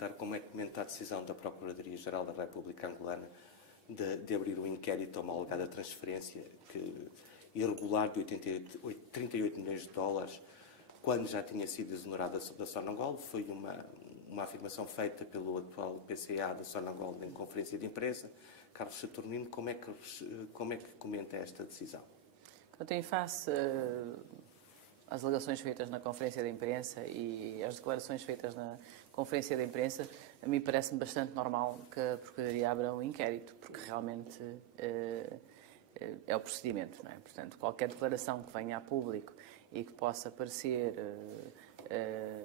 comentar como é que comenta a decisão da Procuradoria-Geral da República Angolana de abrir um inquérito a uma alegada transferência irregular de 38 milhões de dólares, quando já tinha sido exonerada da Sonangol. Foi uma afirmação feita pelo atual PCA da Sonangol em conferência de imprensa. Carlos Saturnino, como é que comenta esta decisão? Portanto, em face às alegações feitas na conferência de imprensa e às declarações feitas na conferência de imprensa, a mim parece-me bastante normal que a Procuradoria abra um inquérito, porque realmente é o procedimento, não é? Portanto, qualquer declaração que venha a público e que possa parecer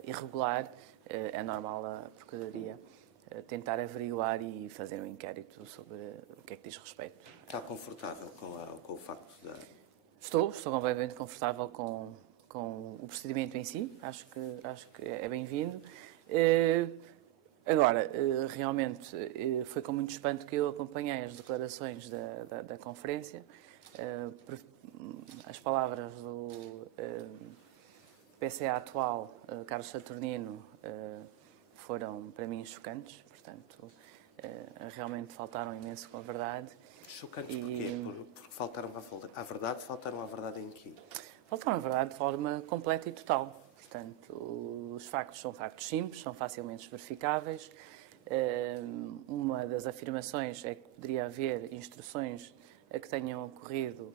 irregular, é normal a Procuradoria tentar averiguar e fazer um inquérito sobre o que é que diz respeito. Está confortável com o facto da... Estou completamente confortável com o procedimento em si, acho que é bem-vindo. Agora, realmente, foi com muito espanto que eu acompanhei as declarações da conferência. As palavras do PCA atual, Carlos Saturnino, foram para mim chocantes, portanto, realmente faltaram imenso com a verdade. Chocantes porquê? Porque faltaram à verdade? Faltaram à verdade em quê? Faltaram à verdade de forma completa e total. Portanto, os factos são factos simples, são facilmente verificáveis. Uma das afirmações é que poderia haver instruções a que tenham ocorrido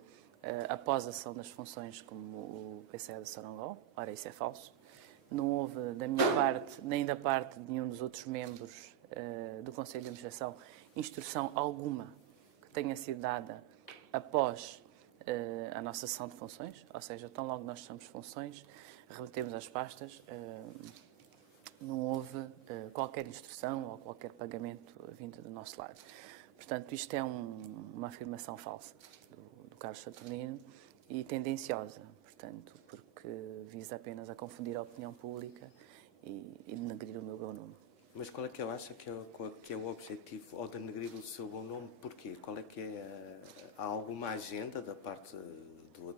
após a cessão das funções, como o PCA da Sonangol. Ora, isso é falso. Não houve, da minha parte, nem da parte de nenhum dos outros membros do Conselho de Administração, instrução alguma que tenha sido dada após a nossa cessão de funções, ou seja, tão logo nós cessamos funções, remetemos as pastas, não houve qualquer instrução ou qualquer pagamento vindo do nosso lado. Portanto, isto é uma afirmação falsa do Carlos Saturnino e tendenciosa, portanto, porque visa apenas a confundir a opinião pública e denegrir o meu bom nome. Mas qual é que eu acho que é o objetivo ao denegrir o seu bom nome? Porquê? Qual é que há alguma agenda da parte do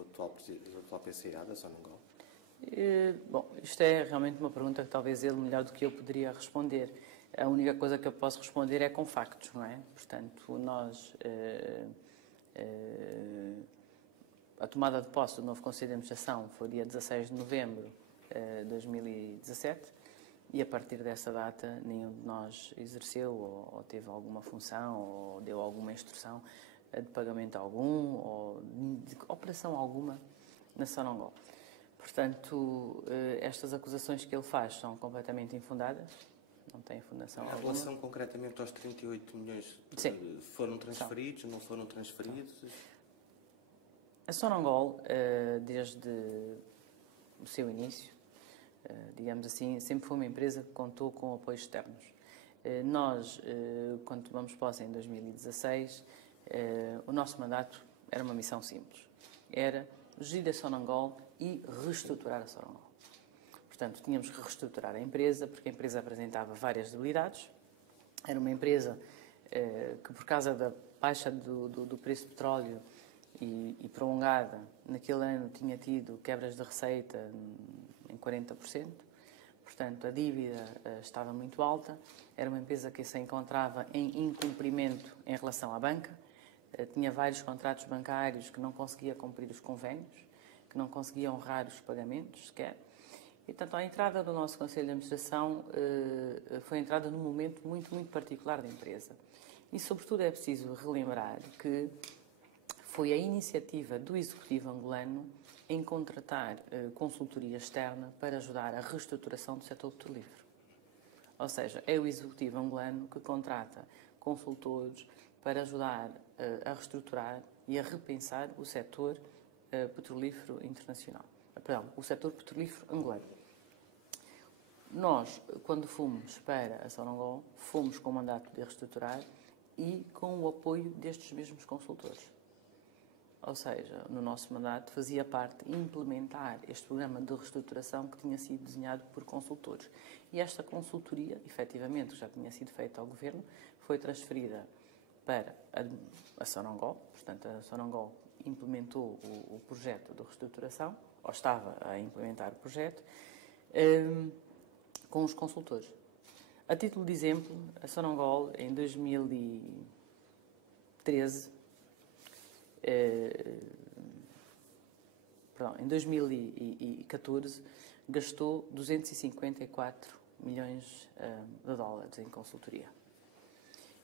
atual PCA da Sonangol? Bom, isto é realmente uma pergunta que talvez ele, melhor do que eu, poderia responder. A única coisa que eu posso responder é com factos, não é? Portanto, nós... a tomada de posse do novo Conselho de Administração foi dia 16 de novembro de 2017 e a partir dessa data nenhum de nós exerceu ou teve alguma função ou deu alguma instrução de pagamento algum ou de operação alguma na Sonangol. Portanto, estas acusações que ele faz são completamente infundadas, não têm fundação alguma. Em relação concretamente aos 38 milhões, sim, foram transferidos, não foram transferidos? A Sonangol, desde o seu início, digamos assim, sempre foi uma empresa que contou com apoios externos. Nós, quando tomamos posse em 2016, o nosso mandato era uma missão simples. Era gerir a Sonangol e reestruturar a Sonangol. Portanto, tínhamos que reestruturar a empresa, porque a empresa apresentava várias debilidades. Era uma empresa que, por causa da baixa do preço do petróleo e prolongada, naquele ano tinha tido quebras de receita em 40%. Portanto, a dívida estava muito alta. Era uma empresa que se encontrava em incumprimento em relação à banca. Tinha vários contratos bancários que não conseguia cumprir os convénios, que não conseguia honrar os pagamentos sequer. E, portanto, a entrada do nosso Conselho de Administração foi a entrada num momento muito, muito particular da empresa. E, sobretudo, é preciso relembrar que foi a iniciativa do Executivo angolano em contratar consultoria externa para ajudar a reestruturação do setor petrolífero. Ou seja, é o Executivo angolano que contrata consultores para ajudar a reestruturar e a repensar o setor petrolífero internacional. Perdão, o setor petrolífero angolano. Nós, quando fomos para a Sonangol, fomos com o mandato de reestruturar e com o apoio destes mesmos consultores. Ou seja, no nosso mandato fazia parte implementar este programa de reestruturação que tinha sido desenhado por consultores. E esta consultoria, efetivamente, que já tinha sido feita ao Governo, foi transferida para a Sonangol. Portanto, a Sonangol implementou o projeto de reestruturação, ou estava a implementar o projeto, com os consultores. A título de exemplo, a Sonangol, em 2013, em 2014, gastou 254 milhões de dólares em consultoria.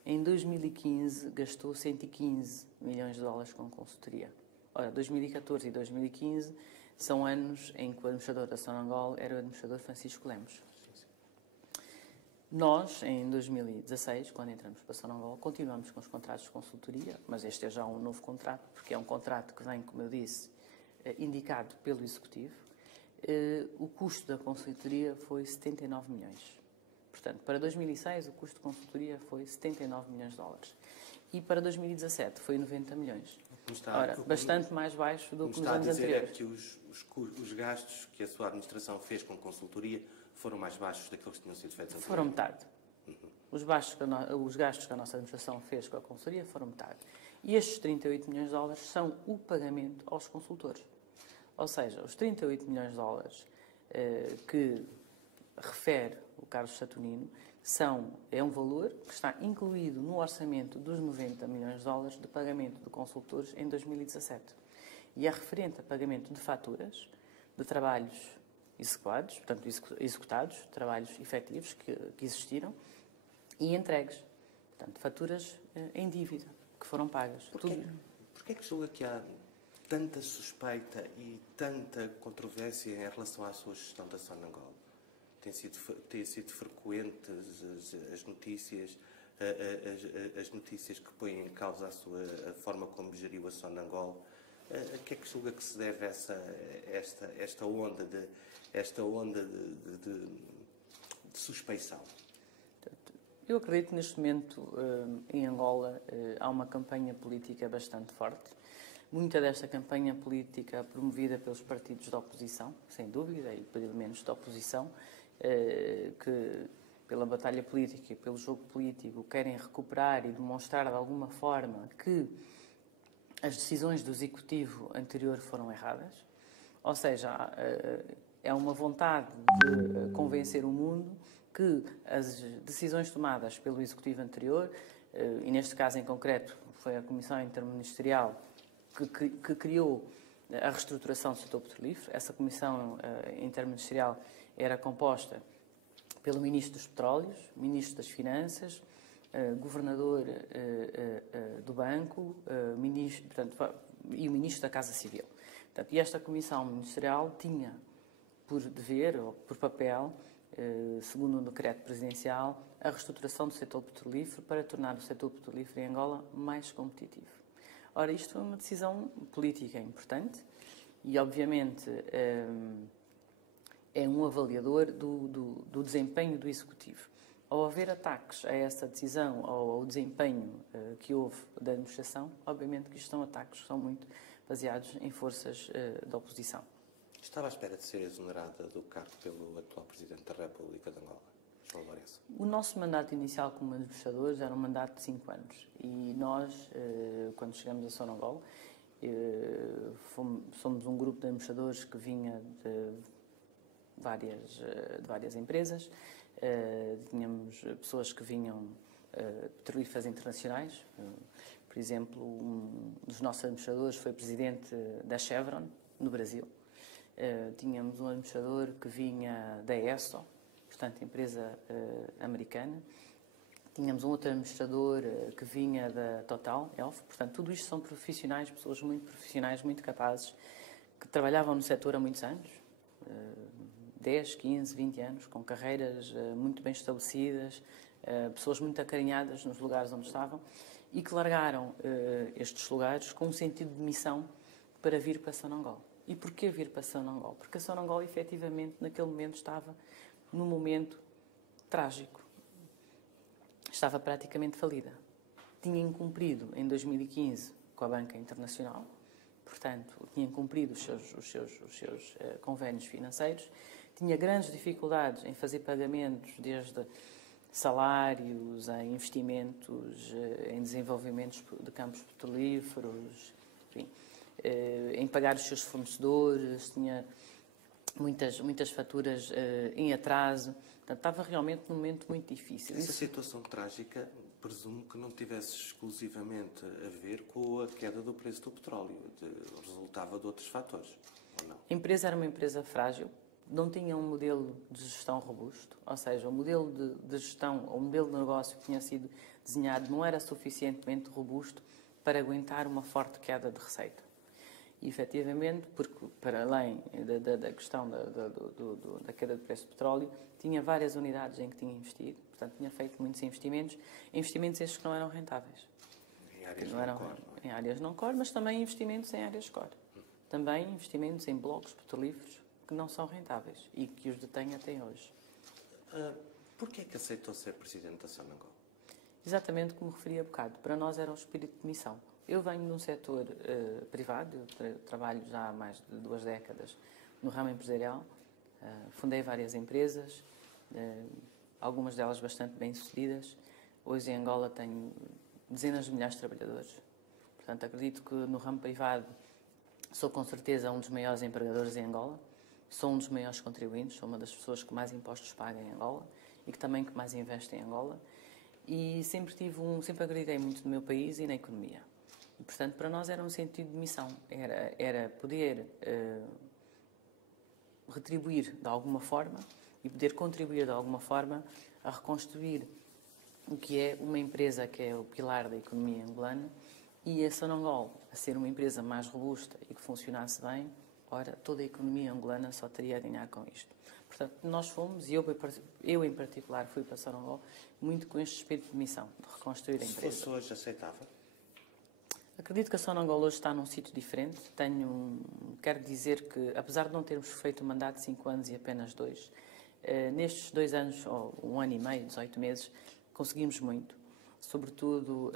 Em 2015, gastou 115 milhões de dólares com consultoria. Ora, 2014 e 2015 são anos em que o administrador da Sonangol era o administrador Francisco Lemos. Nós, em 2016, quando entramos para a Sonangol, continuamos com os contratos de consultoria, mas este é já um novo contrato, porque é um contrato que vem, como eu disse, indicado pelo Executivo. O custo da consultoria foi 79 milhões. Portanto, para 2006, o custo de consultoria foi 79 milhões de dólares. E para 2017 foi 90 milhões. Ora, bastante mais baixo do que nos anos anteriores. Que os gastos que a sua administração fez com consultoria foram mais baixos daqueles que tinham sido feitos anteriormente? Foram metade. Os gastos que a nossa administração fez com a consultoria foram metade. E estes 38 milhões de dólares são o pagamento aos consultores. Ou seja, os 38 milhões de dólares que refere o Carlos Saturnino é um valor que está incluído no orçamento dos 90 milhões de dólares de pagamento de consultores em 2017. E é referente a pagamento de faturas, de trabalhos executados, portanto, trabalhos efetivos que existiram e entregues. Portanto, faturas em dívida que foram pagas. Porquê é que julga que há tanta suspeita e tanta controvérsia em relação à sua gestão da Sonangol? Têm sido frequentes as notícias que põem em causa a forma como geriu a Sonangol. A que é que julga que se deve esta onda de suspeição? Eu acredito que neste momento em Angola há uma campanha política bastante forte. Muita desta campanha política promovida pelos partidos da oposição, sem dúvida, e por elementos da oposição, que pela batalha política e pelo jogo político querem recuperar e demonstrar de alguma forma que as decisões do Executivo anterior foram erradas. Ou seja, é uma vontade de convencer o mundo que as decisões tomadas pelo Executivo anterior, e neste caso em concreto foi a Comissão Interministerial que criou a reestruturação do setor petrolífero. Essa Comissão Interministerial era composta pelo Ministro dos Petróleos, Ministro das Finanças, Governador do Banco e o Ministro da Casa Civil. Portanto, e esta Comissão Ministerial tinha por dever, ou por papel, segundo um decreto presidencial, a reestruturação do setor petrolífero para tornar o setor petrolífero em Angola mais competitivo. Ora, isto foi uma decisão política importante e, obviamente, é um avaliador do desempenho do Executivo. Ao haver ataques a essa decisão ou ao desempenho que houve da administração, obviamente que isto são ataques que são muito baseados em forças da oposição. Estava à espera de ser exonerada do cargo pelo atual Presidente da República de Angola, João Lourenço? O nosso mandato inicial como administradores era um mandato de 5 anos. E nós, quando chegamos a Sonangol, somos um grupo de administradores que vinha de várias empresas. Tínhamos pessoas que vinham de petrolíferas internacionais. Por exemplo, um dos nossos administradores foi presidente da Chevron, no Brasil. Tínhamos um administrador que vinha da Esso, portanto, empresa americana. Tínhamos um outro administrador que vinha da Total, Elf. Portanto, tudo isto são profissionais, pessoas muito profissionais, muito capazes, que trabalhavam no setor há muitos anos, 10, 15, 20 anos, com carreiras muito bem estabelecidas, pessoas muito acarinhadas nos lugares onde estavam e que largaram estes lugares com um sentido de missão para vir para Sonangol. E porquê vir para Sonangol? Porque a Sonangol, efetivamente, naquele momento estava num momento trágico. Estava praticamente falida. Tinha incumprido em 2015 com a Banca Internacional, portanto, tinha incumprido os seus convénios financeiros, tinha grandes dificuldades em fazer pagamentos, desde salários a investimentos em desenvolvimentos de campos petrolíferos, enfim, em pagar os seus fornecedores, tinha muitas faturas em atraso, Portanto, estava realmente num momento muito difícil. Essa situação trágica, presumo que não tivesse exclusivamente a ver com a queda do preço do petróleo, resultava de outros fatores, ou não? A empresa era uma empresa frágil, não tinha um modelo de gestão robusto, ou seja, o modelo de gestão, o modelo de negócio que tinha sido desenhado não era suficientemente robusto para aguentar uma forte queda de receita. E, efetivamente, porque para além da questão da queda do preço do petróleo, tinha várias unidades em que tinha investido, portanto, tinha feito muitos investimentos estes que não eram rentáveis. Em áreas não core, não é? Em áreas não core, mas também investimentos em áreas core. Também investimentos em blocos petrolíferos que não são rentáveis e que os detém até hoje. Porquê é que aceitou ser presidente da Sonangol? Exatamente como referi há bocado, para nós era o espírito de missão. Eu venho de um setor privado, eu trabalho já há mais de 2 décadas no ramo empresarial, fundei várias empresas, algumas delas bastante bem-sucedidas. Hoje em Angola tenho dezenas de milhares de trabalhadores. Portanto, acredito que no ramo privado sou com certeza um dos maiores empregadores em Angola, sou um dos maiores contribuintes, sou uma das pessoas que mais impostos paga em Angola e que também que mais investe em Angola. E sempre acreditei muito no meu país e na economia. E, portanto, para nós era um sentido de missão, era poder retribuir de alguma forma e poder contribuir de alguma forma a reconstruir o que é uma empresa que é o pilar da economia angolana e a Sonangol a ser uma empresa mais robusta e que funcionasse bem, ora, toda a economia angolana só teria a ganhar com isto. Portanto, nós fomos, e eu em particular fui para Sonangol, muito com este espírito de missão, de reconstruir a empresa. Se fosse hoje, aceitava? Acredito que a Sonangol hoje está num sítio diferente. Quero dizer que, apesar de não termos feito o mandato de 5 anos e apenas 2, nestes 2 anos, ou 1 ano e meio, 18 meses, conseguimos muito. Sobretudo,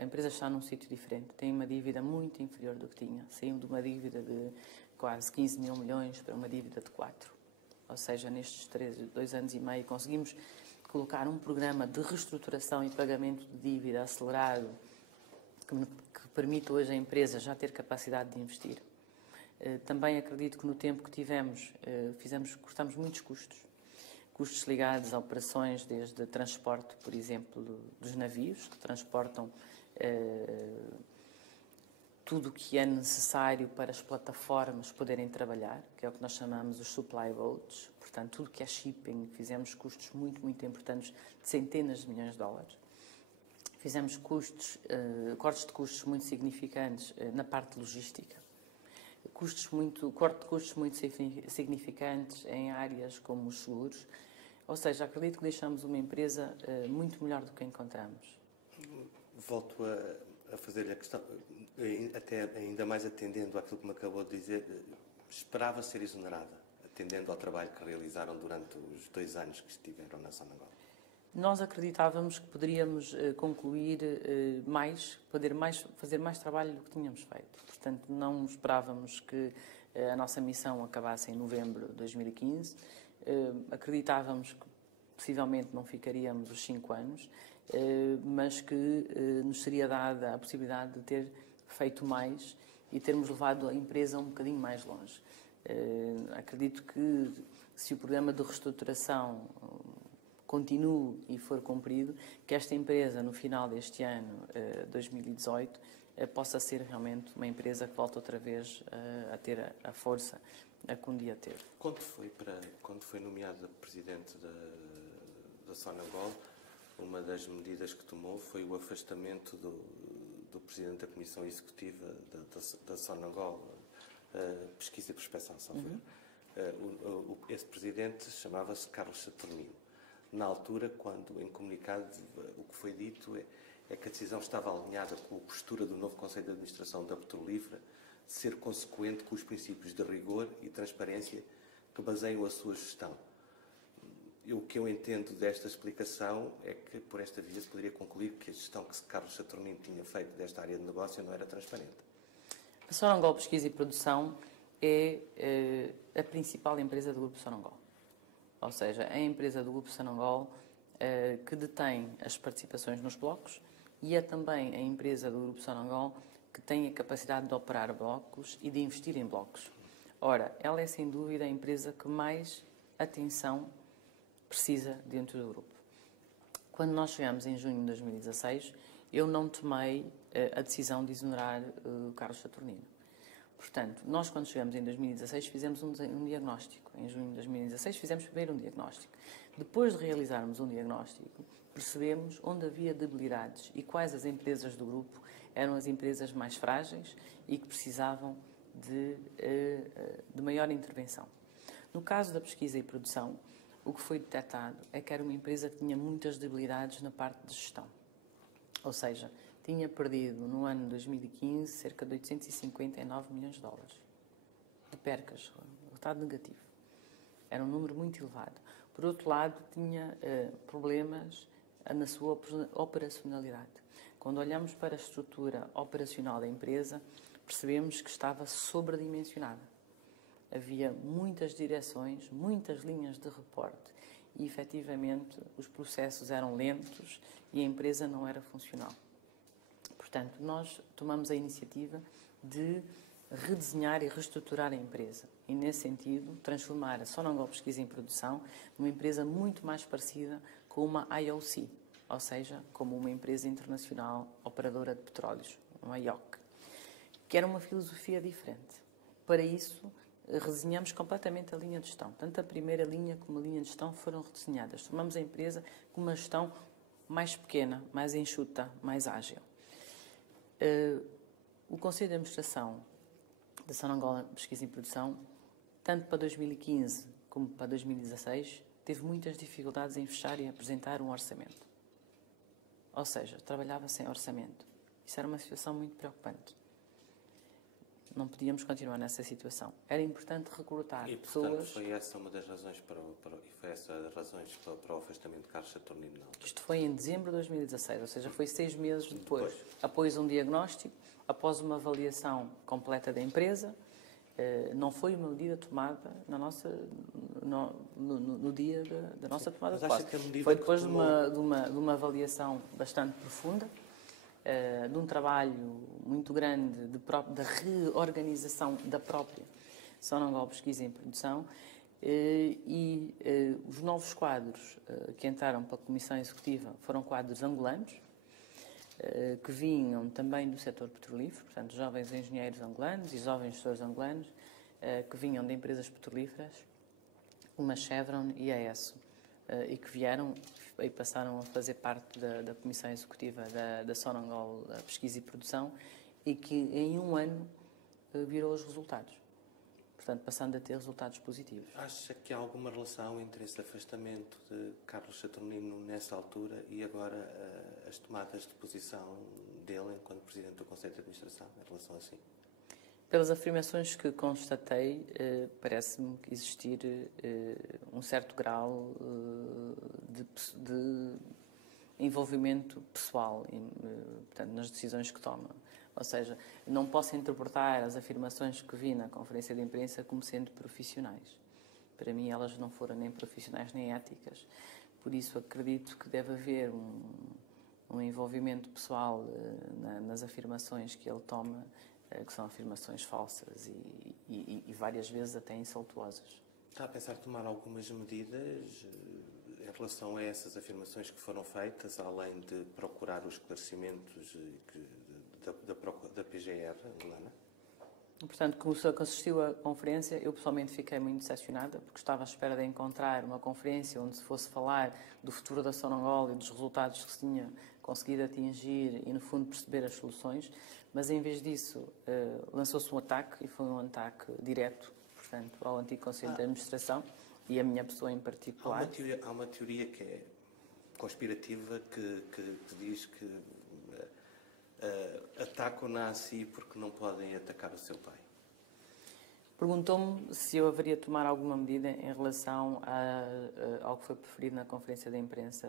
a empresa está num sítio diferente. Tem uma dívida muito inferior do que tinha. Saiu de uma dívida de quase 15 mil milhões para uma dívida de 4. Ou seja, nestes 2 anos e meio, conseguimos colocar um programa de reestruturação e pagamento de dívida acelerado que permite hoje a empresa já ter capacidade de investir. Também acredito que no tempo que tivemos, cortamos muitos custos ligados a operações desde transporte, por exemplo, dos navios, que transportam tudo o que é necessário para as plataformas poderem trabalhar, que é o que nós chamamos os supply boats, portanto, tudo que é shipping, fizemos custos muito, muito importantes de centenas de milhões de dólares. Fizemos cortes de custos muito significantes na parte logística, corte de custos muito significantes em áreas como os seguros, ou seja, acredito que deixamos uma empresa muito melhor do que encontramos. Volto a fazer-lhe a questão, até ainda mais atendendo àquilo que me acabou de dizer, esperava ser exonerada, atendendo ao trabalho que realizaram durante os 2 anos que estiveram na Sonangol. Nós acreditávamos que poderíamos concluir fazer mais trabalho do que tínhamos feito. Portanto, não esperávamos que a nossa missão acabasse em novembro de 2015. Acreditávamos que possivelmente não ficaríamos os 5 anos, mas que nos seria dada a possibilidade de ter feito mais e termos levado a empresa um bocadinho mais longe. Acredito que se o programa de reestruturação continue e for cumprido, que esta empresa, no final deste ano, 2018, possa ser realmente uma empresa que volte outra vez a ter a força que um dia teve. Quando foi nomeada presidente da Sonangol, uma das medidas que tomou foi o afastamento do presidente da Comissão Executiva da Sonangol, Pesquisa e Prospecção, esse presidente chamava-se Carlos Saturnino. Na altura, quando em comunicado o que foi dito é que a decisão estava alinhada com a postura do novo Conselho de Administração da Petrolífera de ser consequente com os princípios de rigor e transparência que baseiam a sua gestão. O que eu entendo desta explicação é que, por esta via, se poderia concluir que a gestão que Carlos Saturnino tinha feito desta área de negócio não era transparente. A Sonangol Pesquisa e Produção é a principal empresa do Grupo Sonangol. Ou seja, é a empresa do Grupo Sonangol que detém as participações nos blocos e é também a empresa do Grupo Sonangol que tem a capacidade de operar blocos e de investir em blocos. Ora, ela é sem dúvida a empresa que mais atenção precisa dentro do grupo. Quando nós chegamos em junho de 2016, eu não tomei a decisão de exonerar o Carlos Saturnino. Portanto, nós quando chegamos em 2016 fizemos um diagnóstico. Em junho de 2016 fizemos primeiro um diagnóstico. Depois de realizarmos um diagnóstico, percebemos onde havia debilidades e quais as empresas do grupo eram as empresas mais frágeis e que precisavam de maior intervenção. No caso da pesquisa e produção, o que foi detectado é que era uma empresa que tinha muitas debilidades na parte de gestão. Ou seja, tinha perdido no ano de 2015 cerca de 859 milhões de dólares de percas, resultado negativo. Era um número muito elevado. Por outro lado, tinha problemas na sua operacionalidade. Quando olhamos para a estrutura operacional da empresa, percebemos que estava sobredimensionada. Havia muitas direções, muitas linhas de reporte e, efetivamente, os processos eram lentos e a empresa não era funcional. Portanto, nós tomamos a iniciativa de redesenhar e reestruturar a empresa e, nesse sentido, transformar a Sonangol Pesquisa em Produção numa empresa muito mais parecida com uma IOC, ou seja, como uma empresa internacional operadora de petróleos, uma IOC, que era uma filosofia diferente. Para isso, redesenhamos completamente a linha de gestão. Tanto a primeira linha como a linha de gestão foram redesenhadas. Tornamos a empresa com uma gestão mais pequena, mais enxuta, mais ágil. O Conselho de Administração da Sonangol Pesquisa e Produção, tanto para 2015 como para 2016, teve muitas dificuldades em fechar e apresentar um orçamento. Ou seja, trabalhava sem orçamento. Isso era uma situação muito preocupante. Não podíamos continuar nessa situação. Era importante recrutar e, pessoas... portanto, foi essa uma das razões para o afastamento de Carlos Saturnino? Não? Isto foi em dezembro de 2016, ou seja, foi 6 meses depois. Após um diagnóstico, após uma avaliação completa da empresa, não foi uma medida tomada no dia da nossa tomada de posse. Foi depois de uma avaliação bastante profunda, de um trabalho muito grande da reorganização da própria Sonangol Pesquisa em Produção e os novos quadros que entraram para a Comissão Executiva foram quadros angolanos, que vinham também do setor petrolífero, portanto, jovens engenheiros angolanos e jovens gestores angolanos, que vinham de empresas petrolíferas, uma Chevron e a ESSO, e que vieram e passaram a fazer parte da Comissão Executiva da Sonangol Pesquisa e Produção e que em um ano virou os resultados. Portanto, passando a ter resultados positivos. Acha que há alguma relação entre esse afastamento de Carlos Saturnino nessa altura e agora as tomadas de posição dele enquanto Presidente do Conselho de Administração, em relação assim? Pelas afirmações que constatei, parece-me que existir um certo grau de envolvimento pessoal portanto, nas decisões que toma. Ou seja, não posso interpretar as afirmações que vi na conferência de imprensa como sendo profissionais. Para mim, elas não foram nem profissionais nem éticas. Por isso, acredito que deve haver um envolvimento pessoal nas afirmações que ele toma, que são afirmações falsas e várias vezes até insultuosas. Está a pensar tomar algumas medidas em relação a essas afirmações que foram feitas, além de procurar os esclarecimentos da PGR angolana? Portanto, como assistiu à conferência, eu pessoalmente fiquei muito decepcionada, porque estava à espera de encontrar uma conferência onde se fosse falar do futuro da Sonangol e dos resultados que se tinha conseguido atingir e, no fundo, perceber as soluções, mas, em vez disso, lançou-se um ataque, e foi um ataque direto, portanto, ao antigo Conselho de Administração e a minha pessoa em particular. Há uma teoria que é conspirativa que diz que atacam-na a si porque não podem atacar o seu pai. Perguntou-me se eu haveria tomar alguma medida em relação ao que foi preferido na conferência de imprensa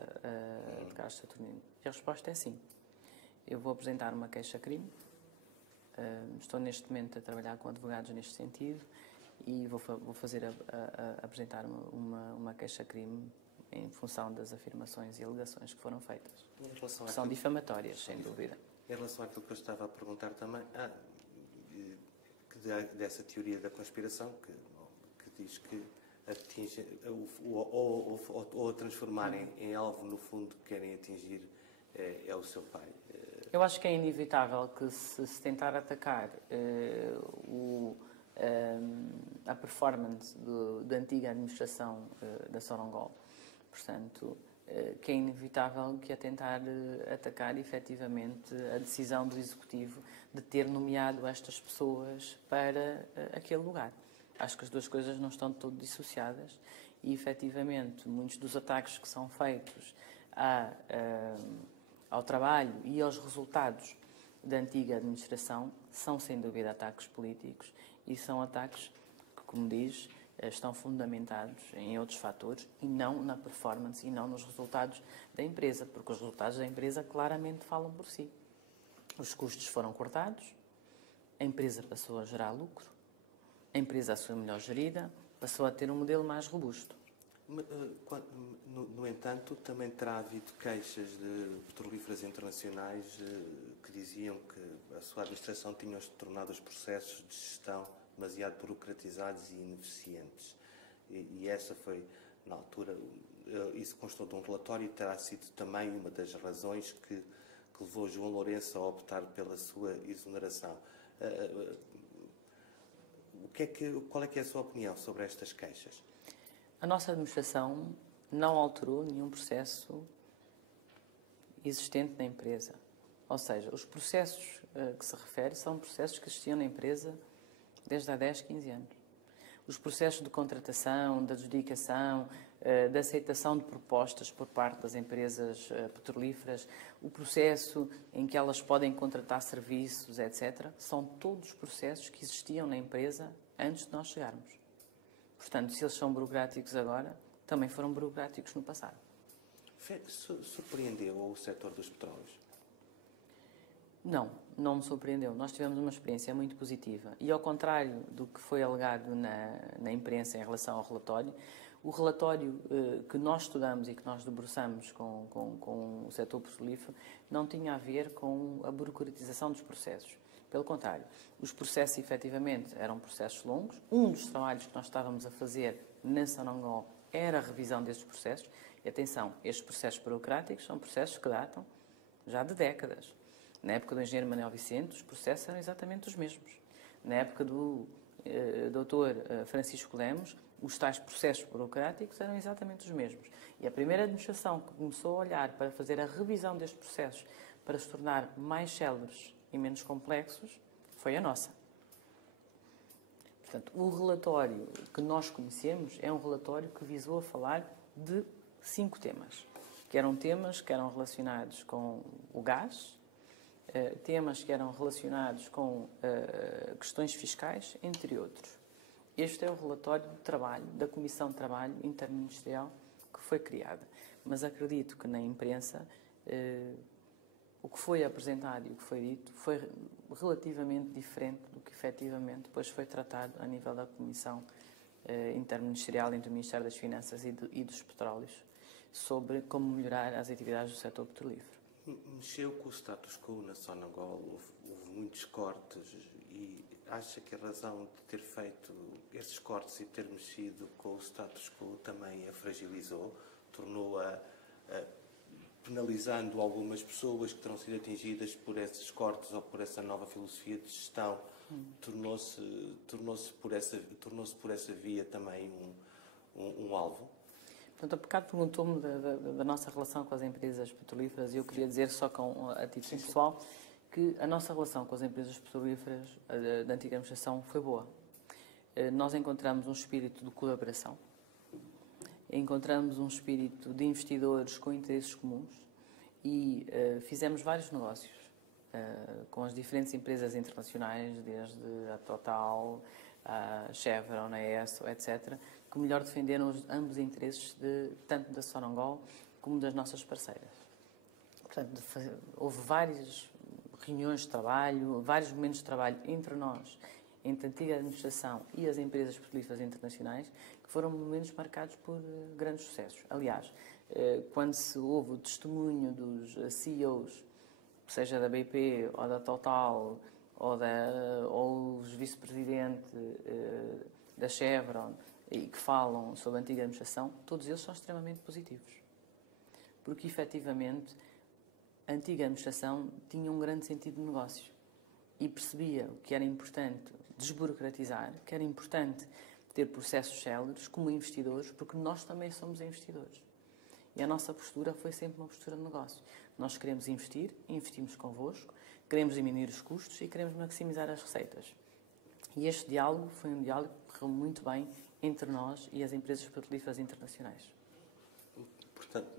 de Carlos Saturnino. E a resposta é sim. Eu vou apresentar uma queixa-crime. Estou neste momento a trabalhar com advogados neste sentido e vou apresentar uma queixa-crime em função das afirmações e alegações que foram feitas. Que são difamatórias, sem dúvida. Em relação àquilo que eu estava a perguntar também, dessa teoria da conspiração, que diz que ou a transformarem em alvo, no fundo, que querem atingir é o seu pai? Eu acho que é inevitável que se tentar atacar a performance da antiga administração da Sonangol, portanto, que é inevitável que a tentar atacar efetivamente a decisão do Executivo de ter nomeado estas pessoas para aquele lugar. Acho que as duas coisas não estão de todo dissociadas e, efetivamente, muitos dos ataques que são feitos ao trabalho e aos resultados da antiga administração são, sem dúvida, ataques políticos e são ataques que, como diz, estão fundamentados em outros fatores e não na performance e não nos resultados da empresa, porque os resultados da empresa claramente falam por si. Os custos foram cortados, a empresa passou a gerar lucro, a empresa, a sua melhor gerida, passou a ter um modelo mais robusto. No entanto, também terá havido queixas de petrolíferas internacionais que diziam que a sua administração tinha tornado os processos de gestão demasiado burocratizados e ineficientes. E essa foi, na altura, isso constou de um relatório e terá sido também uma das razões que levou João Lourenço a optar pela sua exoneração. Qual é que é a sua opinião sobre estas queixas? A nossa administração não alterou nenhum processo existente na empresa. Ou seja, os processos que se refere são processos que existiam na empresa desde há 10, 15 anos. Os processos de contratação, de adjudicação, de aceitação de propostas por parte das empresas petrolíferas, o processo em que elas podem contratar serviços, etc., são todos processos que existiam na empresa antes de nós chegarmos. Portanto, se eles são burocráticos agora, também foram burocráticos no passado. Surpreendeu o setor dos petróleos? Não me surpreendeu. Nós tivemos uma experiência muito positiva. E ao contrário do que foi alegado na imprensa em relação ao relatório, o relatório que nós estudamos e que nós debruçamos com o setor petrolífero não tinha a ver com a burocratização dos processos. Pelo contrário, os processos efetivamente eram processos longos. Um dos trabalhos que nós estávamos a fazer na Sonangol era a revisão destes processos. E atenção, estes processos burocráticos são processos que datam já de décadas. Na época do engenheiro Manuel Vicente, os processos eram exatamente os mesmos. Na época do Dr. Francisco Lemos, os tais processos burocráticos eram exatamente os mesmos. E a primeira administração que começou a olhar para fazer a revisão destes processos para se tornar mais céleres e menos complexos foi a nossa. Portanto, o relatório que nós conhecemos é um relatório que visou a falar de 5 temas, que eram temas que eram relacionados com o gás, temas que eram relacionados com questões fiscais, entre outros. Este é o relatório de trabalho da Comissão de Trabalho Interministerial que foi criada. Mas acredito que na imprensa o que foi apresentado e o que foi dito foi relativamente diferente do que efetivamente depois foi tratado a nível da Comissão Interministerial entre o Ministério das Finanças e dos Petróleos sobre como melhorar as atividades do setor petrolífero. Mexeu com o status quo na Sonangol, houve muitos cortes e acha que a razão de ter feito estes cortes e ter mexido com o status quo também a fragilizou, tornou-a penalizando algumas pessoas que terão sido atingidas por esses cortes ou por essa nova filosofia de gestão, tornou-se por essa via também um alvo? Portanto, a Pecado perguntou-me da nossa relação com as empresas petrolíferas e eu queria dizer só a título pessoal que a nossa relação com as empresas petrolíferas da antiga administração foi boa. Nós encontramos um espírito de colaboração, encontramos um espírito de investidores com interesses comuns e fizemos vários negócios com as diferentes empresas internacionais, desde a Total, a Chevron, a ESSO, etc., que melhor defenderam ambos os interesses tanto da Sonangol como das nossas parceiras. Portanto, houve várias reuniões de trabalho, vários momentos de trabalho entre nós, entre a antiga administração e as empresas petrolíferas internacionais, que foram momentos marcados por grandes sucessos. Aliás, quando se houve o testemunho dos CEOs, seja da BP ou da Total, ou os vice-presidentes da Chevron, e que falam sobre a antiga administração, todos eles são extremamente positivos. Porque, efetivamente, a antiga administração tinha um grande sentido de negócio e percebia que era importante desburocratizar, que era importante ter processos céleres como investidores, porque nós também somos investidores. E a nossa postura foi sempre uma postura de negócio. Nós queremos investir, investimos convosco, queremos diminuir os custos e queremos maximizar as receitas. E este diálogo foi um diálogo que correu muito bem entre nós e as empresas petrolíferas internacionais. Portanto,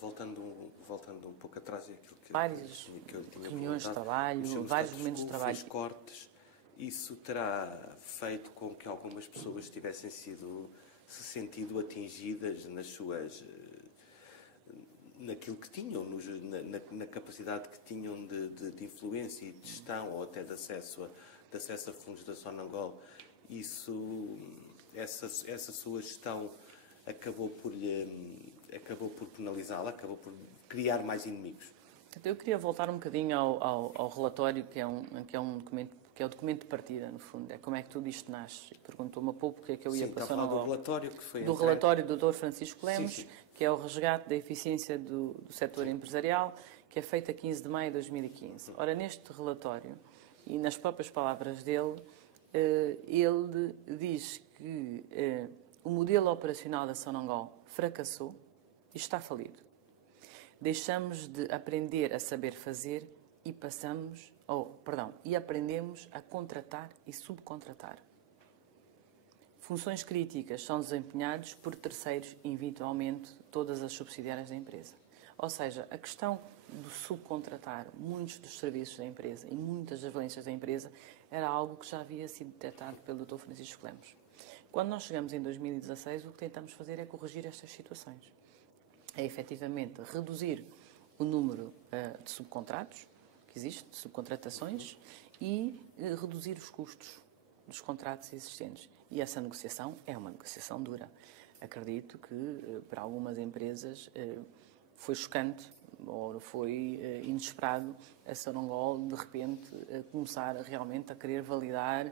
voltando um pouco atrás, é aquilo Várias que eu tinha reuniões de perguntado, trabalho, vários momentos de trabalho. Os cortes, isso terá feito com que algumas pessoas tivessem se sentido atingidas nas suas, naquilo que tinham, na capacidade que tinham de influência e de gestão ou até de acesso a fundos da Sonangol. Essa sua gestão acabou por penalizá-la, acabou por criar mais inimigos. Então, eu queria voltar um bocadinho ao relatório, que é um documento, que é o documento de partida, no fundo. É como é que tudo isto nasce. Perguntou-me há pouco porque é que eu ia para a Sonangol. Do relatório que foi do relatório do Dr. Francisco Lemos, que é o resgate da eficiência do setor empresarial, que é feito a 15 de maio de 2015. Ora, neste relatório, e nas próprias palavras dele, ele diz que o modelo operacional da Sonangol fracassou e está falido. Deixamos de aprender a saber fazer e aprendemos a contratar e subcontratar. Funções críticas são desempenhadas por terceiros, eventualmente todas as subsidiárias da empresa. Ou seja, a questão do subcontratar muitos dos serviços da empresa e muitas das valências da empresa era algo que já havia sido detectado pelo Dr. Francisco Lemos. Quando nós chegamos em 2016, o que tentamos fazer é corrigir estas situações. É efetivamente reduzir o número de subcontratos que existe, de subcontratações, e reduzir os custos dos contratos existentes. E essa negociação é uma negociação dura. Acredito que para algumas empresas foi chocante ou foi inesperado a Sonangol de repente começar realmente a querer validar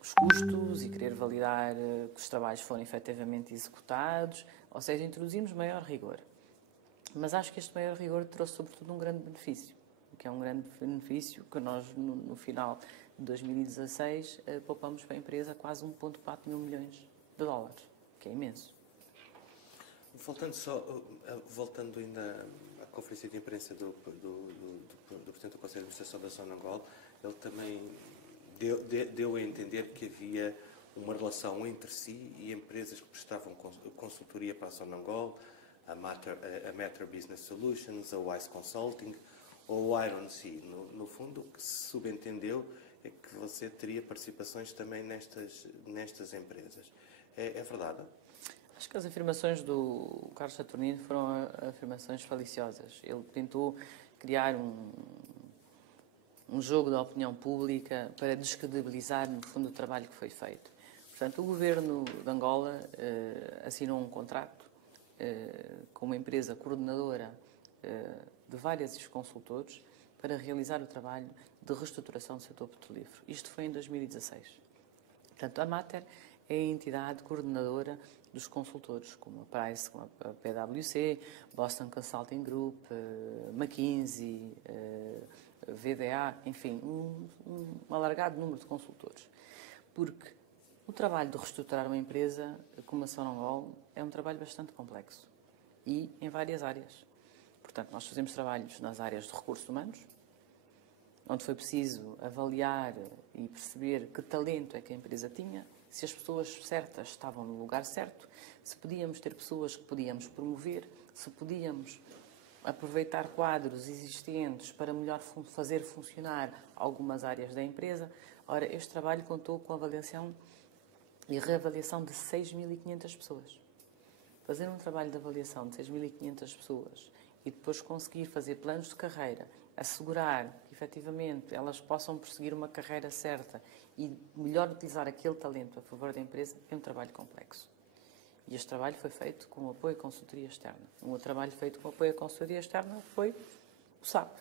os custos e querer validar que os trabalhos foram efetivamente executados, ou seja, introduzimos maior rigor. Mas acho que este maior rigor trouxe sobretudo um grande benefício, que é um grande benefício que nós no final de 2016 poupamos para a empresa quase 1,4 mil milhões de dólares, que é imenso. Voltando ainda à conferência de imprensa do Presidente do Conselho de Administração da Sonangol, ele também deu a entender que havia uma relação entre si e empresas que prestavam consultoria para a Sonangol, a Matter Business Solutions, a Wise Consulting ou o Iron Sea. No fundo, o que se subentendeu é que você teria participações também nestas empresas. É verdade? Acho que as afirmações do Carlos Saturnino foram afirmações faliciosas. Ele tentou criar um jogo da opinião pública para descredibilizar, no fundo, o trabalho que foi feito. Portanto, o governo de Angola assinou um contrato com uma empresa coordenadora de vários consultores para realizar o trabalho de reestruturação do setor petrolífero. Isto foi em 2016. Portanto, a Mater é a entidade coordenadora dos consultores, como a Price, como a PwC, Boston Consulting Group, McKinsey, VDA, enfim, um alargado número de consultores. Porque o trabalho de reestruturar uma empresa como a Sonangol é um trabalho bastante complexo e em várias áreas. Portanto, nós fazemos trabalhos nas áreas de recursos humanos, onde foi preciso avaliar e perceber que talento é que a empresa tinha, se as pessoas certas estavam no lugar certo, se podíamos ter pessoas que podíamos promover, se podíamos aproveitar quadros existentes para melhor fazer funcionar algumas áreas da empresa. Ora, este trabalho contou com a avaliação e reavaliação de 6.500 pessoas. Fazer um trabalho de avaliação de 6.500 pessoas e depois conseguir fazer planos de carreira, assegurar que, efetivamente, elas possam perseguir uma carreira certa e melhor utilizar aquele talento a favor da empresa, é um trabalho complexo. E este trabalho foi feito com o apoio à consultoria externa. Um outro trabalho feito com o apoio à consultoria externa foi o SAP.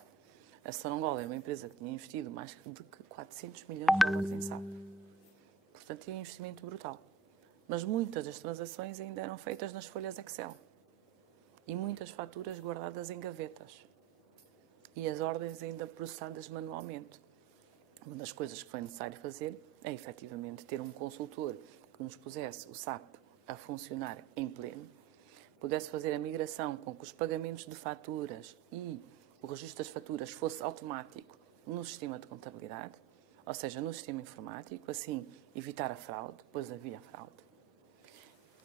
A Sonangol é uma empresa que tinha investido mais de 400 milhões de dólares em SAP. Portanto, tinha um investimento brutal. Mas muitas das transações ainda eram feitas nas folhas Excel. E muitas faturas guardadas em gavetas. E as ordens ainda processadas manualmente. Uma das coisas que foi necessário fazer é, efetivamente, ter um consultor que nos pusesse o SAP a funcionar em pleno, pudesse fazer a migração com que os pagamentos de faturas e o registro das faturas fosse automático no sistema de contabilidade, ou seja, no sistema informático, assim evitar a fraude, pois havia fraude.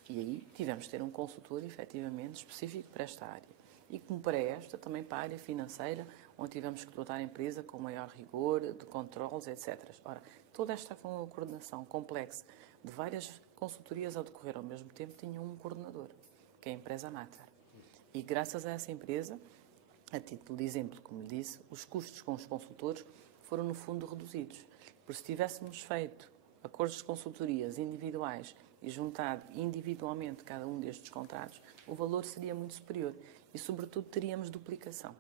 E aí tivemos de ter um consultor, efetivamente, específico para esta área. E como para esta, também para a área financeira, onde tivemos que tratar a empresa com maior rigor, de controles, etc. Ora, toda esta coordenação complexa de várias consultorias a decorrer ao mesmo tempo tinha um coordenador, que é a empresa Matter. E graças a essa empresa, a título de exemplo, como lhe disse, os custos com os consultores foram, no fundo, reduzidos. Porque se tivéssemos feito acordos de consultorias individuais e juntado individualmente cada um destes contratos, o valor seria muito superior e, sobretudo, teríamos duplicação.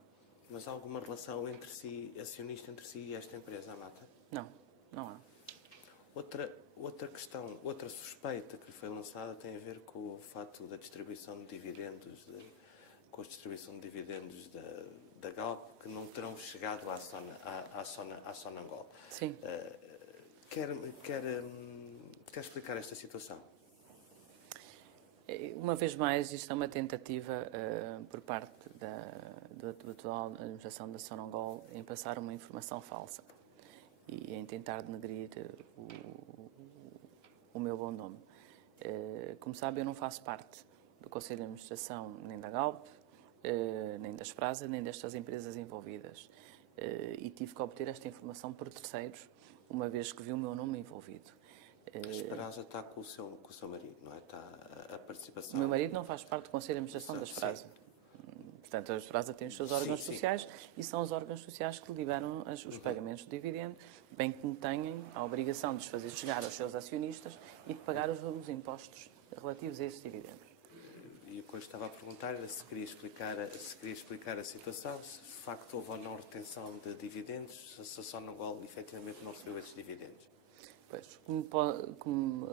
Mas há alguma relação entre si, acionista entre si e esta empresa, a Mata? Não, não há. Outra questão, outra suspeita que foi lançada tem a ver com o fato da distribuição de dividendos, com a distribuição de dividendos da Galp, que não terão chegado à Sonangol. Sim. Quer explicar esta situação? Uma vez mais, isto é uma tentativa por parte da atual administração da Sonangol em passar uma informação falsa e em tentar denegrir o meu bom nome. Como sabe, eu não faço parte do Conselho de Administração nem da Galp, nem da Esperasa, nem destas empresas envolvidas. E tive que obter esta informação por terceiros, uma vez que vi o meu nome envolvido. A Esperasa está com o seu marido, não é? Está a participação... O meu marido não faz parte do Conselho de Administração da Esperasa. Portanto, a Esperasa tem os seus órgãos sociais e são os órgãos sociais que liberam os pagamentos de dividendo, bem que têm a obrigação de os fazer chegar aos seus acionistas e de pagar os impostos relativos a esses dividendos. E o que eu estava a perguntar era se queria explicar a situação, se de facto houve ou não retenção de dividendos, se a Sonangol efetivamente não recebeu esses dividendos. Pois, como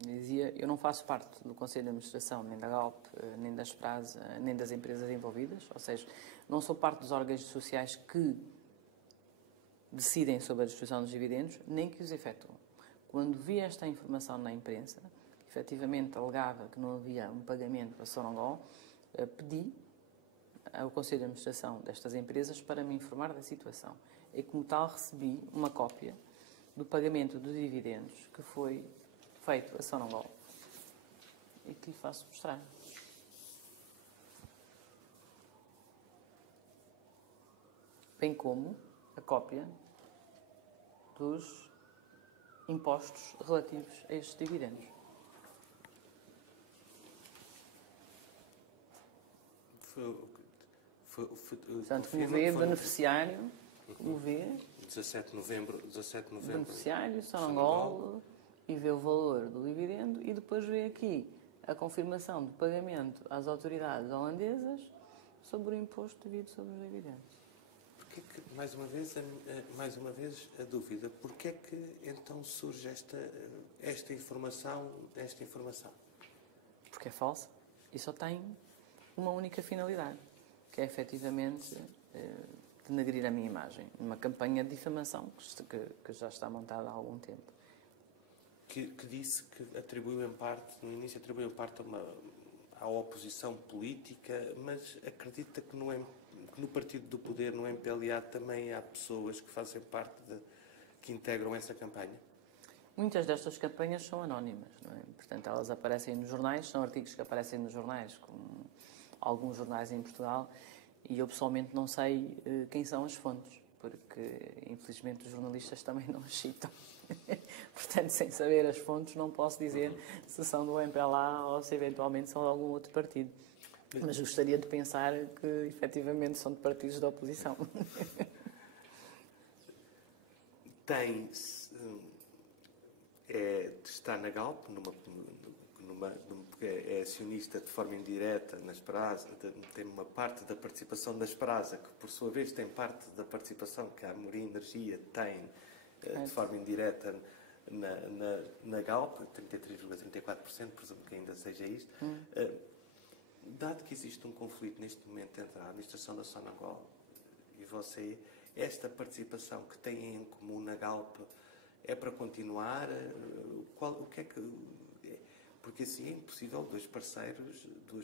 dizia, eu não faço parte do Conselho de Administração, nem da Galp, nem da Esperasa, nem das empresas envolvidas, ou seja, não sou parte dos órgãos sociais que decidem sobre a distribuição dos dividendos, nem que os efetuam. Quando vi esta informação na imprensa, que efetivamente alegava que não havia um pagamento para a Sonangol, pedi ao Conselho de Administração destas empresas para me informar da situação. E como tal recebi uma cópia do pagamento dos dividendos que foi feito a Sonangol e que lhe faço mostrar. Bem como a cópia dos impostos relativos a estes dividendos. Portanto, como vê, beneficiário, como vê, 17 de novembro. Beneficiário, Sonangol, e vê o valor do dividendo e depois vê aqui a confirmação do pagamento às autoridades holandesas sobre o imposto devido sobre os dividendos. Porquê que, mais uma vez, a dúvida, porquê é que então surge esta informação? Porque é falsa e só tem uma única finalidade, que é efetivamente denegrir a minha imagem, numa campanha de difamação que já está montada há algum tempo. Que disse que no início atribuiu parte à oposição política, mas acredita que no Partido do Poder, no MPLA, também há pessoas que fazem parte que integram essa campanha? Muitas destas campanhas são anónimas, não é? Portanto, elas aparecem nos jornais, são artigos que aparecem nos jornais, como alguns jornais em Portugal, e eu pessoalmente não sei quem são as fontes, porque infelizmente os jornalistas também não as citam. Portanto, sem saber as fontes, não posso dizer se são do MPLA ou se eventualmente são de algum outro partido. Mas gostaria de pensar que efetivamente são de partidos da oposição. Está na Galp, é acionista de forma indireta na Esperasa, tem uma parte da participação da Esperasa, que por sua vez tem parte da participação que a Amorim Energia tem de forma indireta na Galp, 33,34%, presumo que ainda seja isto. Dado que existe um conflito neste momento entre a administração da Sonangol e você, esta participação que têm em comum na Galp é para continuar? O que é que... Porque assim é impossível duas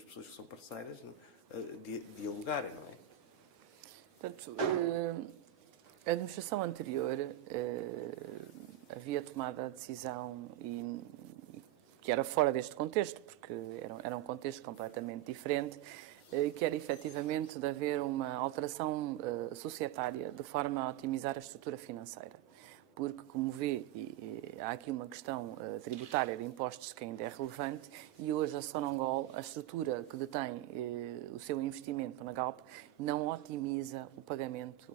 pessoas que são parceiras, dialogarem, não é? Portanto, a administração anterior havia tomado a decisão que era fora deste contexto, porque era um contexto completamente diferente, que era efetivamente de haver uma alteração societária de forma a otimizar a estrutura financeira. Porque, como vê, há aqui uma questão tributária de impostos que ainda é relevante e hoje a Sonangol, a estrutura que detém o seu investimento na Galp, não otimiza o pagamento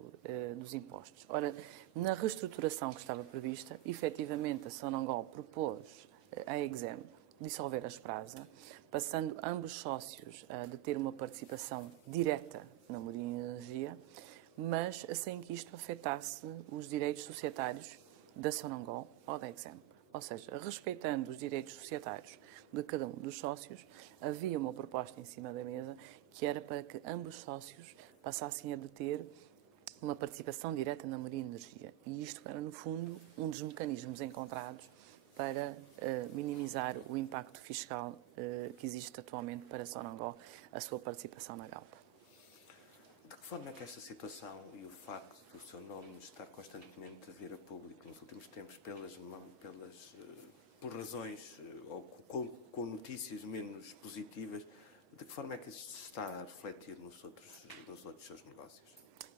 dos impostos. Ora, na reestruturação que estava prevista, efetivamente a Sonangol propôs à Exem dissolver a Esprasa, passando ambos sócios de ter uma participação direta na Mourinho Energia, mas sem que isto afetasse os direitos societários da Sonangol ou da Exem. Ou seja, respeitando os direitos societários de cada um dos sócios, havia uma proposta em cima da mesa que era para que ambos sócios passassem a deter uma participação direta na Mourinho Energia. E isto era, no fundo, um dos mecanismos encontrados para minimizar o impacto fiscal que existe atualmente para a Sonangol, a sua participação na Galp. De que forma é que esta situação e o facto do seu nome estar constantemente a vir a público nos últimos tempos por razões ou com notícias menos positivas, de que forma é que isso se está a refletir nos outros seus negócios?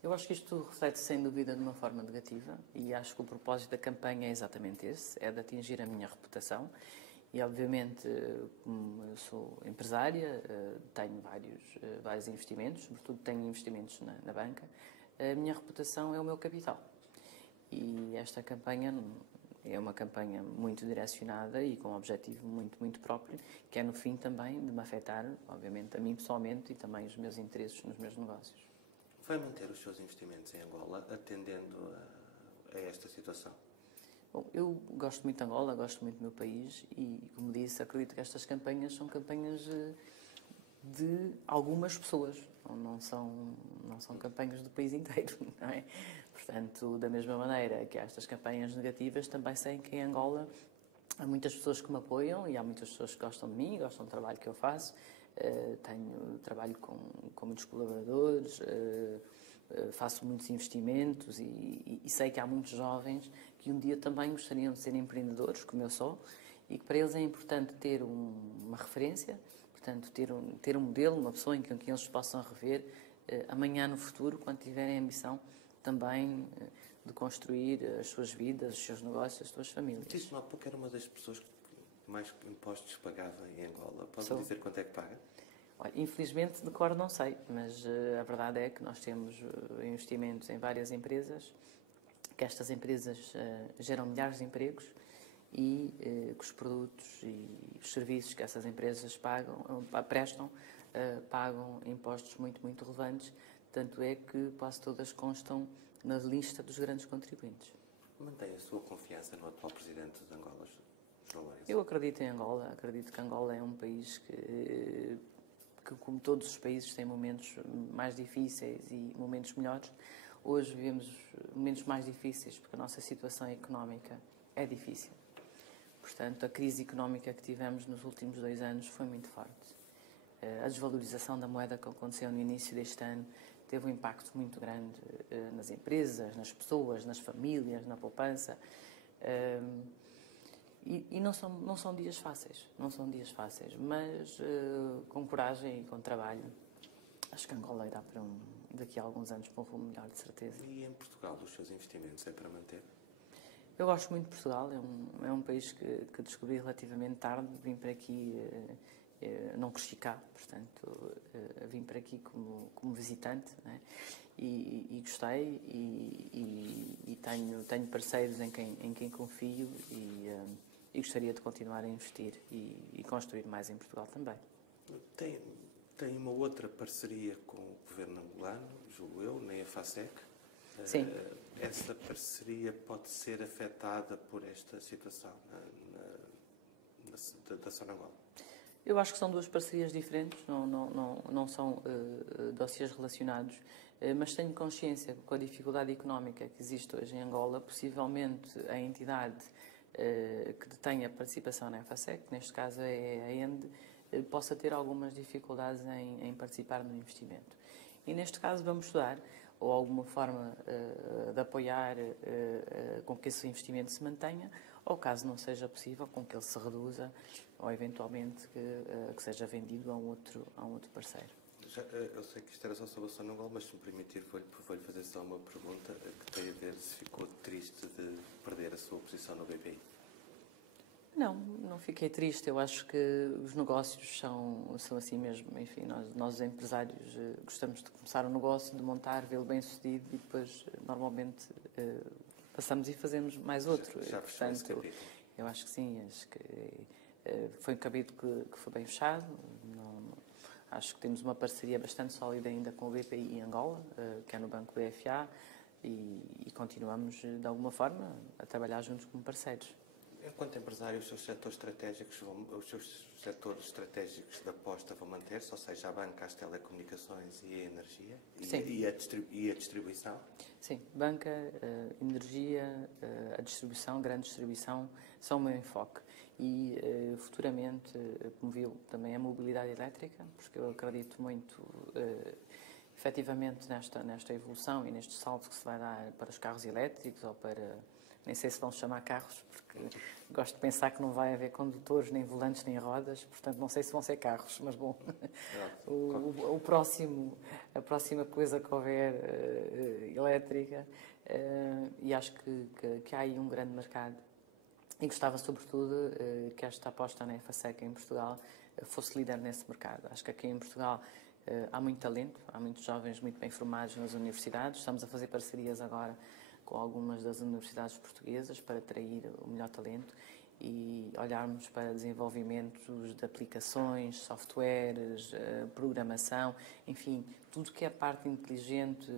Eu acho que isto reflete sem dúvida de uma forma negativa e acho que o propósito da campanha é exatamente esse, é de atingir a minha reputação. E, obviamente, como eu sou empresária, tenho vários investimentos, sobretudo tenho investimentos na banca, a minha reputação é o meu capital. E esta campanha é uma campanha muito direcionada e com um objetivo muito, muito próprio, que é, no fim, também de me afetar, obviamente, a mim pessoalmente e também os meus interesses nos meus negócios. Vai manter os seus investimentos em Angola, atendendo a esta situação? Bom, eu gosto muito de Angola, gosto muito do meu país e, como disse, acredito que estas campanhas são campanhas de algumas pessoas, não são campanhas do país inteiro, não é? Portanto, da mesma maneira que há estas campanhas negativas, também sei que em Angola há muitas pessoas que me apoiam e há muitas pessoas que gostam de mim, gostam do trabalho que eu faço. Trabalho com muitos colaboradores, faço muitos investimentos e sei que há muitos jovens que um dia também gostariam de ser empreendedores, como eu sou, e que para eles é importante ter uma referência, portanto, ter um modelo, uma pessoa em quem eles possam rever amanhã no futuro, quando tiverem a ambição também de construir as suas vidas, os seus negócios, as suas famílias. Disse-me há pouco, era uma das pessoas que mais impostos pagava em Angola. Pode-me dizer quanto é que paga? Olha, infelizmente, de cor não sei, mas a verdade é que nós temos investimentos em várias empresas, que estas empresas geram milhares de empregos e que os produtos e os serviços que essas empresas prestam pagam impostos muito, muito relevantes, tanto é que quase todas constam na lista dos grandes contribuintes. Mantém a sua confiança no atual presidente de Angola, João Lourenço? Eu acredito em Angola, acredito que Angola é um país que, como todos os países, tem momentos mais difíceis e momentos melhores. Hoje vivemos momentos mais difíceis porque a nossa situação económica é difícil. Portanto, a crise económica que tivemos nos últimos 2 anos foi muito forte. A desvalorização da moeda que aconteceu no início deste ano teve um impacto muito grande nas empresas, nas pessoas, nas famílias, na poupança. E não são dias fáceis, mas com coragem e com trabalho, acho que Angola irá daqui a alguns anos para um rumo melhor, de certeza. E em Portugal, os seus investimentos é para manter? Eu gosto muito de Portugal, é um país que descobri relativamente tarde, vim para aqui, não cresci cá, portanto, vim para aqui como visitante, né? E gostei e tenho parceiros em quem confio e gostaria de continuar a investir e construir mais em Portugal também. Tem uma outra parceria com o governo angolano, julgo eu, na EFASEC. Sim. Essa parceria pode ser afetada por esta situação da Sonangol? Eu acho que são duas parcerias diferentes, não são dossiês relacionados, mas tenho consciência que com a dificuldade económica que existe hoje em Angola, possivelmente a entidade que detenha participação na EFASEC, que neste caso é a ENDE, possa ter algumas dificuldades em participar no investimento. E neste caso vamos estudar ou alguma forma de apoiar com que esse investimento se mantenha, ou caso não seja possível, com que ele se reduza ou eventualmente que seja vendido a um outro parceiro. Eu sei que isto era só sobre a Sonangol, mas se me permitir vou-lhe fazer só uma pergunta que tem a ver se ficou triste de perder a sua posição no BPI. Não fiquei triste. Eu acho que os negócios são assim mesmo. Enfim, nós empresários gostamos de começar um negócio, de montar, vê-lo bem sucedido e depois normalmente passamos e fazemos mais outro. Já fechou esse capítulo? Eu acho que sim. Acho que foi um capítulo que foi bem fechado. Acho que temos uma parceria bastante sólida ainda com o BPI em Angola, que é no Banco BFA, e continuamos de alguma forma a trabalhar juntos como parceiros. Enquanto empresário, os seus setores estratégicos de aposta vão manter-se, ou seja, a banca, as telecomunicações e a energia? Sim. E a distribuição? Sim, banca, energia, a distribuição, grande distribuição, são o meu enfoque. E futuramente promoviu também a mobilidade elétrica, porque eu acredito muito efetivamente nesta evolução e neste salto que se vai dar para os carros elétricos ou para... Nem sei se vão chamar carros, porque gosto de pensar que não vai haver condutores, nem volantes, nem rodas, portanto não sei se vão ser carros, mas bom, a próxima coisa que houver elétrica, e acho que há aí um grande mercado. E gostava, sobretudo, que esta aposta na EFASEC em Portugal fosse líder nesse mercado. Acho que aqui em Portugal há muito talento, há muitos jovens muito bem formados nas universidades, estamos a fazer parcerias agora com algumas das universidades portuguesas para atrair o melhor talento e olharmos para desenvolvimentos de aplicações, softwares, programação, enfim, tudo que é parte inteligente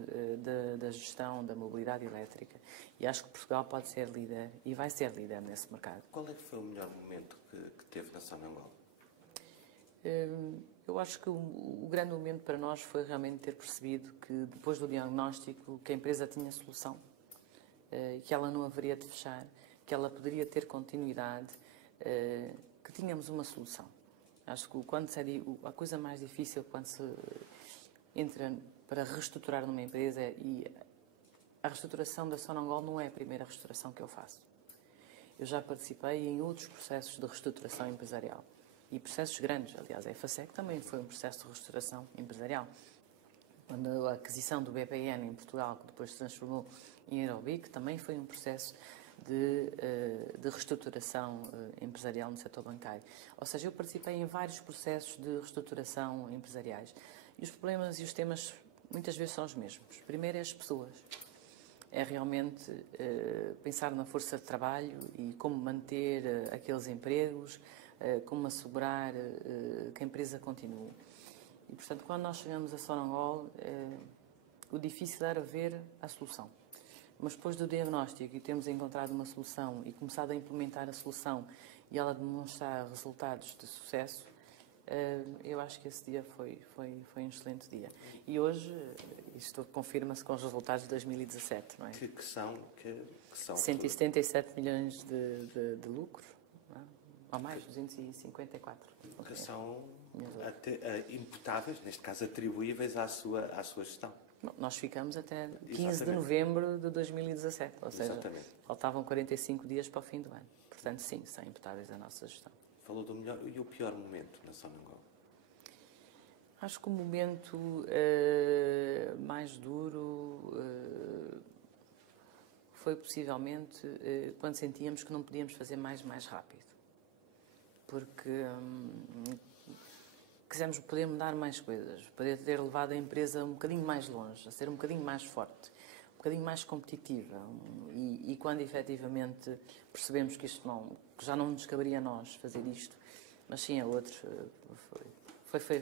da gestão da mobilidade elétrica. E acho que Portugal pode ser líder e vai ser líder nesse mercado. Qual é que foi o melhor momento que teve na Sonangol? Eu acho que o grande momento para nós foi realmente ter percebido que, depois do diagnóstico, que a empresa tinha solução, que ela não haveria de fechar, que ela poderia ter continuidade, que tínhamos uma solução. Acho que a coisa mais difícil quando se entra para reestruturar numa empresa, e a reestruturação da Sonangol não é a primeira reestruturação que eu faço. Eu já participei em outros processos de reestruturação empresarial e processos grandes. Aliás, a EFASEC também foi um processo de reestruturação empresarial. Quando a aquisição do BPN em Portugal, que depois se transformou em Aerobic, também foi um processo de reestruturação empresarial no setor bancário. Ou seja, eu participei em vários processos de reestruturação empresariais. E os problemas e os temas muitas vezes são os mesmos. Primeiro é as pessoas. É realmente pensar na força de trabalho e como manter aqueles empregos, como assegurar que a empresa continue. E, portanto, quando nós chegamos a Sonangol, o difícil era ver a solução. Mas depois do diagnóstico e termos encontrado uma solução e começado a implementar a solução e ela demonstrar resultados de sucesso, eu acho que esse dia foi um excelente dia. E hoje isto confirma-se com os resultados de 2017, não é? Que são 177 milhões de lucro, não é? Ou mais, 254. Que são imputáveis, neste caso atribuíveis à sua gestão. Bom, nós ficamos até 15 Exatamente. de novembro de 2017, ou seja, Exatamente. faltavam 45 dias para o fim do ano. Portanto, sim, são imputáveis à nossa gestão. Falou do melhor e o pior momento na Sonangol? Acho que o momento mais duro foi possivelmente quando sentíamos que não podíamos fazer mais rápido. Porque quisemos poder mudar mais coisas, poder ter levado a empresa um bocadinho mais longe, a ser um bocadinho mais forte, um bocadinho mais competitiva. E quando efetivamente percebemos que isto que já não nos caberia a nós fazer isto, mas sim a outros,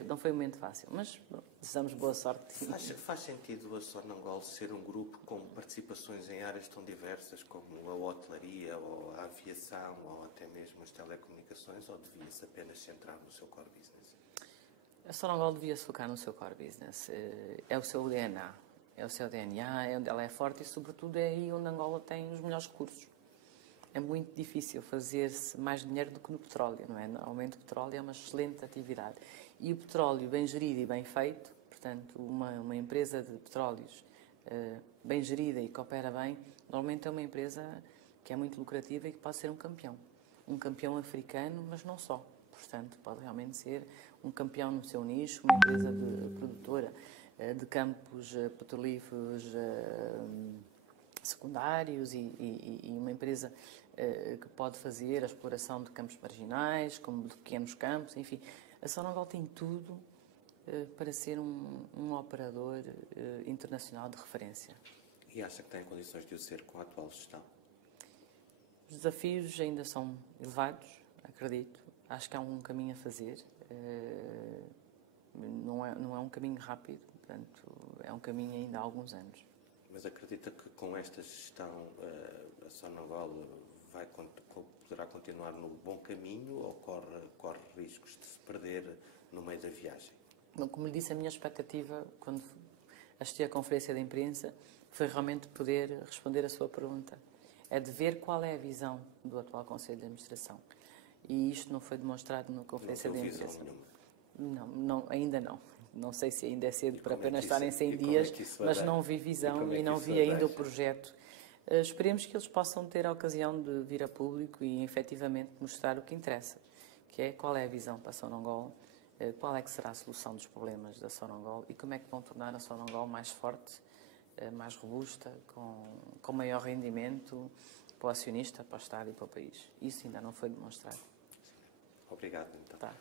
não foi um momento fácil, mas bom, desejamos boa sorte. Faz sentido a Sonangol ser um grupo com participações em áreas tão diversas como a hotelaria, ou a aviação, ou até mesmo as telecomunicações, ou devia-se apenas centrar no seu core business? A Sonangol devia se focar no seu core business. É o seu DNA. É o seu DNA, é onde ela é forte e, sobretudo, é aí onde Angola tem os melhores recursos. É muito difícil fazer-se mais dinheiro do que no petróleo, não é? Normalmente o petróleo é uma excelente atividade. E o petróleo bem gerido e bem feito, portanto, uma empresa de petróleos bem gerida e que opera bem, normalmente é uma empresa que é muito lucrativa e que pode ser um campeão. Um campeão africano, mas não só. Portanto, pode realmente ser um campeão no seu nicho, uma empresa produtora de campos petrolíferos secundários e uma empresa que pode fazer a exploração de campos marginais, como de pequenos campos, enfim. A Sonangol tem tudo para ser um operador internacional de referência. E acha que tem condições de o ser com a atual gestão? Os desafios ainda são elevados, acredito. Acho que há um caminho a fazer. Não é um caminho rápido, portanto, é um caminho ainda há alguns anos. Mas acredita que com esta gestão a Sonangol poderá continuar no bom caminho ou corre riscos de se perder no meio da viagem? Bom, como lhe disse, a minha expectativa, quando assisti à conferência de imprensa, foi realmente poder responder a sua pergunta. É de ver qual é a visão do atual Conselho de Administração. E isto não foi demonstrado na conferência de imprensa. Não, ainda não. Não sei se ainda é cedo para apenas estarem 100 dias, mas não vi visão e não vi ainda o projeto. Esperemos que eles possam ter a ocasião de vir a público e, efetivamente, mostrar o que interessa, que é qual é a visão para a Sonangol, qual é que será a solução dos problemas da Sonangol e como é que vão tornar a Sonangol mais forte, mais robusta, com maior rendimento para o acionista, para o Estado e para o país. Isso ainda não foi demonstrado. Obrigado, então. Tá.